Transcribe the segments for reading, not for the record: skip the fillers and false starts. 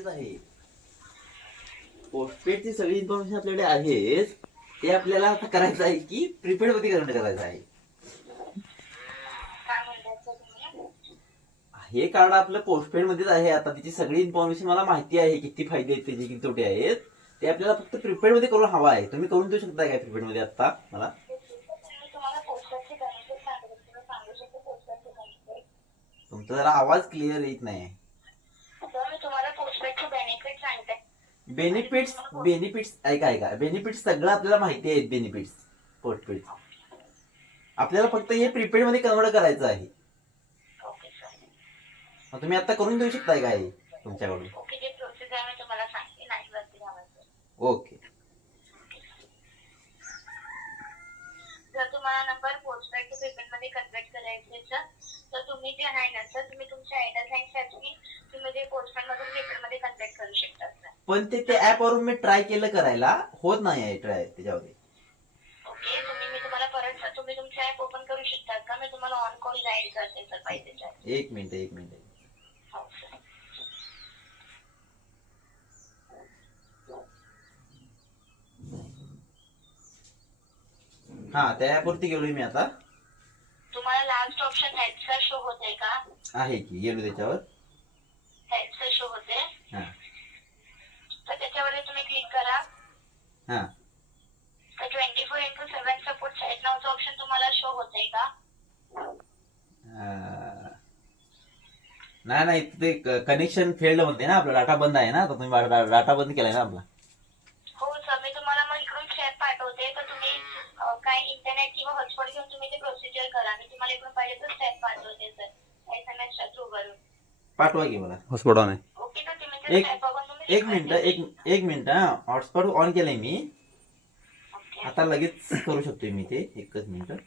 मध्येच आहे. पोस्टपेडची सगळी इन्फॉर्मेशन आपल्याकडे आहे, ते आपल्याला आता करायचं आहे की प्रीपेड मध्ये कन्वर्ट करायचं आहे. काय म्हणताय तुम्ही? हे कार्ड आपलं पोस्टपेड मध्येच आहे. आता त्याची सगळी इन्फॉर्मेशन मला माहिती आहे, किती फायदे आहेत त्याचे, किती तोटे आहेत. ते आपल्याला फक्त प्रीपेड मध्ये करून हवा आहे. तुम्ही करून देऊ शकता काय प्रीपेड मध्ये आता मला? तुम्हाला पोस्टपेडचे बेनिफिट सांगू शकतो. पोस्टपेडचे बेनिफिट तुमचा जरा आवाज क्लिअर येत नाही. तर मी तुम्हाला पोस्टपेडचे बेनिफिट सांगते. बेनिफिट्स ऐका बेनिफिट्स सगळं आपल्याला माहिती आहेत. बेनिफिट्स पोस्टपेड आपल्याला फक्त हे प्रीपेड मध्ये कन्वर्ट करायचं आहे. Okay sir. मग तुम्ही आता करून देऊ शकताय काय तुमच्याकडून? ओके, जे प्रोसेस आहे मी तुम्हाला सांगते. नाही वरती घ्यावायचं. ओके. जर तुम्हाला नंबर पोस्टपेड टू प्रीपेड मध्ये कन्वर्ट करायचे तर तुम्ही जे आहे ना सर, तुम्ही तुमच्या एअरटेल थँक्ससाठी तुम्ही जे पोस्टपेड मधून प्रीपेड मध्ये कन्वर्ट करू शकता सर. पण ते ऍप वरून मी ट्राय केलं करायला, होत नाही आहे ट्राय त्याच्यामध्ये. ओके, मी तुम्हाला परत तुम्ही तुमचे ऍप ओपन करू शकता का? मी तुम्हाला ऑन कॉल गाईड करते सर पाहिजे. एक मिनिट. हो सर. हा, त्या ऍप वरती गेलोय मी आता. तुम्हाला लास्ट ऑप्शन हेल्पचा शो होते का? आहे की, गेलो त्याच्यावर. हेल्पचा शो होते. हा तर त्याच्यावर तुम्ही क्लिक करा. हा तर 24/7 सपोर्ट साईट नावचं ऑप्शन तुम्हाला शो होते का? नाही ते कनेक्शन फेल्ड मध्ये ना, आपला डाटा बंद आहे ना. आता तुम्ही डाटा बंद केलाय ना आपला. हो सर, मी तुम्हाला मग इकडून स्टेप पाठवते. तर तुम्ही काय इंटरनेट किंवा हॉटस्पॉट घेऊन तुम्ही ते प्रोसिजर करा. मी तुम्हाला इकडून पाहिजे तर स्टेप पाठवते सर SMS थ्रू वरून. पाठवा की मला. हॉटस्पॉट ऑन आहे. ओके, तर तुम्ही ते स्टेप बघून तुम्ही एक मिनिट हॉटस्पॉट ऑन केलंय मी. ओके. आता लगेच करू शकतोय मी ते. एकच मिनिट.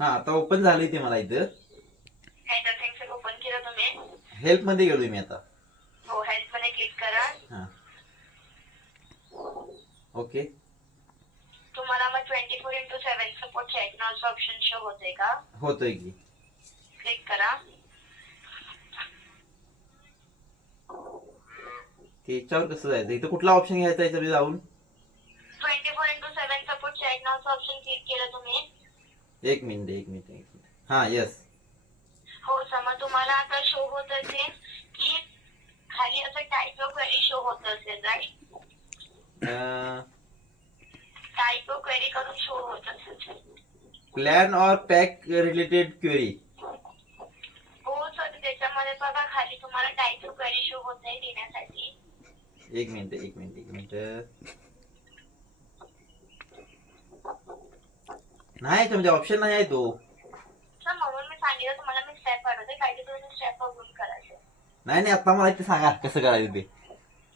हा, आता ओपन झालंय ते मला इथं. एअरटेल थँक्स ओपन केलं तुम्ही? हेल्प मध्ये गेलोय मी आता. हो, हेल्प मध्ये क्लिक करा. हा ओके. तुम्हाला मग 24/7 सपोर्ट चॅट नावचं ऑप्शन शो होते का? होतोय की. क्लिक करा. त्याच्यावर कसं जायचं? इथं कुठला ऑप्शन घ्यायचा याच्यावर जाऊन? 24/7 सपोर्ट चॅट नावचं ऑप्शन क्लिक केलं तुम्ही? एक मिनिट. हा, येस. हो सर, मग तुम्हाला आता शो होत असेल की खाली असं टाईप ऑफ क्वेरी शो होत असेल, राईट? टाईप ऑफ क्वेरी करून शो होत असेल. प्लॅन और पॅक रिलेटेड क्वेरी. हो सर, त्याच्यामध्ये बघा खाली तुम्हाला टाईप ऑफ क्वेरी शो होत आहे देण्यासाठी. एक मिनिट. नाही म्हणजे ऑप्शन नाही आहे तो. सर, म्हणून मी सांगितलं तुम्हाला, मी स्टेप पाठवते. काही तुम्ही स्टेप बघून करायचं. नाही आता मला इथे सांगा कसं करायचं ते.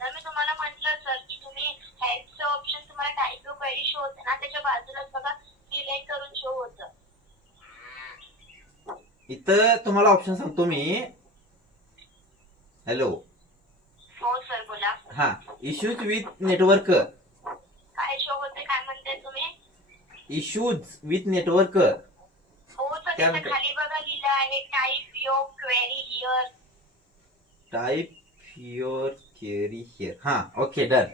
तर मी तुम्हाला म्हटलं सर की तुम्ही हेल्पचं ऑप्शन तुम्हाला टाईप ऑफ क्वेरी शो होते ना, त्याच्या बाजूलाच बघा सिलेक्ट करून शो होतं. इथं तुम्हाला ऑप्शन सांगतो मी. हॅलो. हो सर, बोला. हा, इश्यूज विथ नेटवर्क. काय शो होते, काय म्हणताय तुम्ही? Issues with network. हो सर, त्याच्या खाली बघा लिहिलं आहे type your query here. Type your query here. हा, ओके, डन.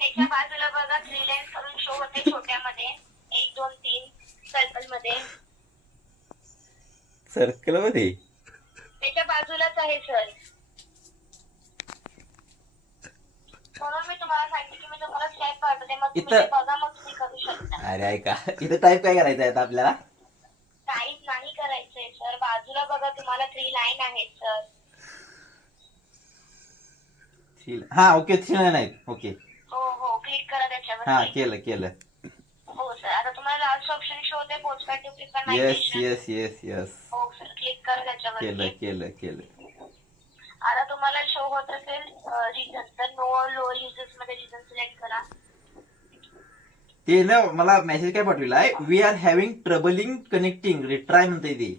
त्याच्या बाजूला बघा थ्री लाईन्स करून शो होते छोट्यामध्ये 1 2 3 सर्कल मध्ये. सर्कल मध्ये त्याच्या बाजूलाच आहे सर. म्हणून मी तुम्हाला सांगितलं की मी तुम्हाला स्टेप पाठवते, मग तुम्ही ते बघा, मग तुम्ही करू शकता. अरे ऐका, इथं टाईप काय करायचं आहे आता आपल्याला? टाईप नाही करायचंय सर, बाजूला बघा तुम्हाला 3 लाईन आहेत सर. हा, ओके, 3 लाईन आहेत. ओके. हो, क्लिक करा त्याच्यावर. हा, केलं. हो सर, आता तुम्हाला लास्ट ऑप्शन शो होते पोस्टपेड टू प्रीपेड येस. हो सर, क्लिक करा त्याच्यावर. केलं. आता तुम्हाला शो होत असेल रिझन, तर नो लो युजर्स मध्ये रिझन सिलेक्ट करा. ते ना मला मेसेज काय पाठविलाय, we are having troubling connecting, retry म्हणते ते.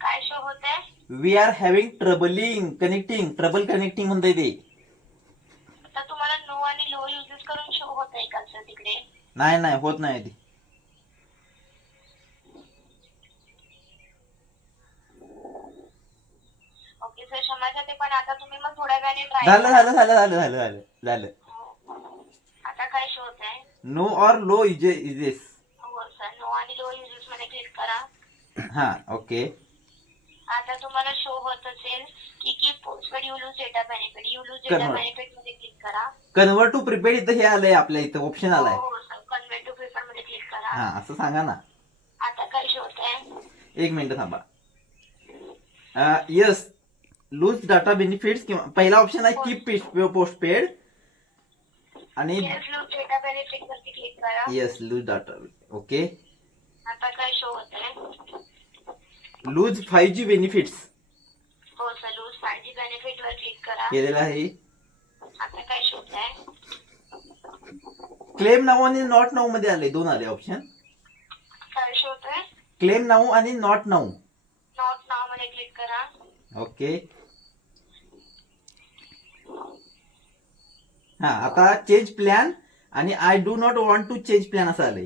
काय शो होत आहे? We are having troubling connecting, trouble connecting म्हणते ते. तर तुम्हाला नो आणि लो युजेस करून शो होत आहे का सर तिकडे? नाही होत नाही ते. ओके सर, क्षमा करते, पण आता तुम्ही मग थोड्या वेळाने ट्राय झालं करा. झालं झालं झालं झालं झालं झालं. आता काय शो होत आहे? नो और लो युजेस. हो सर, नो आणि लो युजेस मध्ये क्लिक करा. हा ओके. आता तुम्हाला शो होत असेल की postpaid you lose data benefit, you lose data Convert. Benefit मध्ये क्लिक करा. कन्वर्ट टू प्रीपेड इथं हे आलंय, आपल्या इथं ऑप्शन आलाय. हो सर, कन्वर्ट टू प्रीपेड मध्ये क्लिक करा. हा असं सांगा ना. आता काय शो होत आहे? एक मिनिट थांबा. यस, लूज डाटा बेनिफिट्स किंवा पहिला ऑप्शन आहे कीप पोस्टपेड आणि येस, लूज डेटा बेनिफिट वरती क्लिक करा. Yes lose data. ओके. आता काय शो होत आहे? लूज 5G बेनिफिट्स हो सर, लूज 5G बेनिफिट वर क्लिक करा. केलेलं आहे. आता काय शो होत आहे? क्लेम नाऊ आणि नॉट नाऊ मध्ये आले, दोन आले ऑप्शन. काय शो होत आहे? क्लेम नाऊ आणि नॉट नाऊ. नॉट नाव मध्ये क्लिक करा. ओके. हा आता चेंज प्लॅन आणि I do not want to change plan असं आलंय.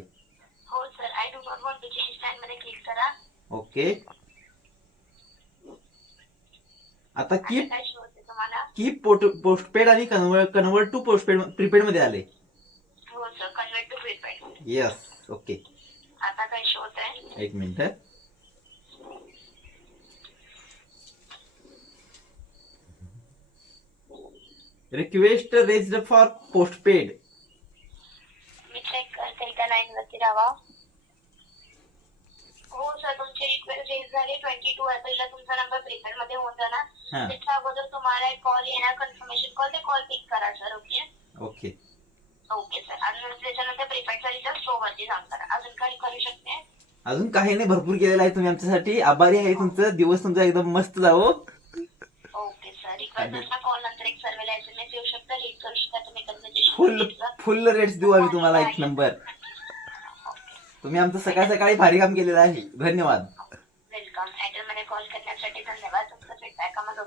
हो sir, I do not want to change plan मध्ये क्लिक करा. ओके. आता आता कीप काय शो होते तुम्हाला? कीप पोस्टपेड आणि कन्वर्ट टू पोस्टपेड प्रीपेड मध्ये आले. हो sir, convert to prepaid. Yes okay. आता काय शो होत आहे? एक minute. Request raised for postpaid. मी चेक करते, एका लाईन वरती राहा. हो सर, तुमची रिक्वेस्ट रेज झाली. 22 एप्रिलला तुमचा नंबर प्रीपेड मध्ये होऊन जाणार. हा त्याच्या अगोदर तुम्हाला एक कॉल येणार, कन्फर्मेशन कॉल. ते कॉल पिक करा sir. Okay okay. Okay sir. आणि त्याच्यानंतर प्रीपेडचा रिचार्ज स्लो वरती जाऊन करा. अजून काही करू शकते? अजून काही नाही, भरपूर केलेलं आहे तुम्ही आमच्यासाठी. आभारी आहे तुमचं. दिवस तुमचा एकदम मस्त जावो. Okay sir. रिक्वेस्ट असला कॉल नंतर एक सर्वेला एसएमएस येऊ शकता. रीड करू शकता तुम्ही कन्व्हर्सेशन. फुल रेट्स देऊ आम्ही तुम्हाला, एक नंबर. तुम्ही आमचं सकाळ सकाळी भारी काम केलेलं आहे. धन्यवाद. वेलकम. एअरटेल मध्ये कॉल करण्यासाठी धन्यवाद. तुमचा फीडबॅक आम्हाला